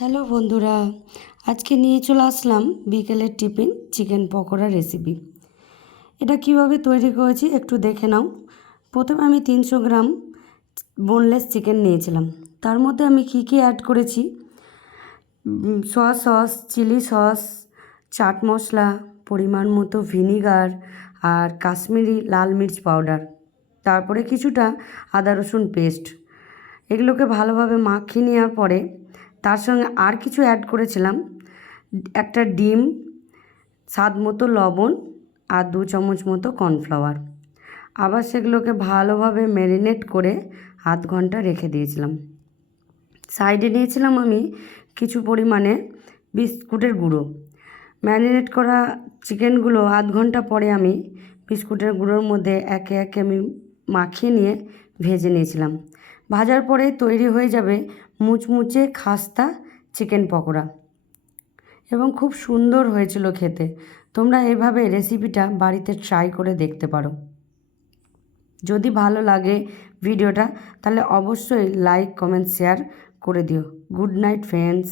Hello বন্ধুরা, আজকে নিয়ে চলে আসলাম বিকেলের টিফিন চিকেন পকোড়া রেসিপি। এটা কিভাবে তৈরি করেছি একটু দেখে নাও। প্রথমে আমি 300 গ্রাম বোনলেস চিকেন নিয়েছিলাম। তার মধ্যে আমি কি অ্যাড করেছি, soya sauce, chilli sauce, chaat masala, পরিমাণ মতো ভিনিগার আর কাশ্মীরি লাল মির্চ পাউডার, তারপরে কিছুটা আদা রসুন পেস্ট। এগুলোকে ভালোভাবে মাখিয়ে নেওয়ার পরে তার সঙ্গে আর কিছু অ্যাড করেছিলাম, একটা ডিম, স্বাদ মতো লবণ আর 2 চামচ মতো কর্নফ্লাওয়ার। আবার সেগুলোকে ভালোভাবে ম্যারিনেট করে আধ ঘন্টা রেখে দিয়েছিলাম। সাইডে নিয়েছিলাম আমি কিছু পরিমাণে বিস্কুটের গুঁড়ো। ম্যারিনেট করা চিকেনগুলো আধ ঘন্টা পরে আমি বিস্কুটের গুঁড়োর মধ্যে একে একে আমি মাখিয়ে নিয়ে ভেজে নিয়েছিলাম। ভাজার পরে তৈরি হয়ে যাবে মুচমুচে খাস্তা চিকেন পকোড়া এবং খুব সুন্দর হয়েছিল খেতে। তোমরা এভাবে রেসিপিটা বাড়িতে ট্রাই করে দেখতে পারো। যদি ভালো লাগে ভিডিওটা তাহলে অবশ্যই লাইক, কমেন্ট, শেয়ার করে দিও। Good night friends.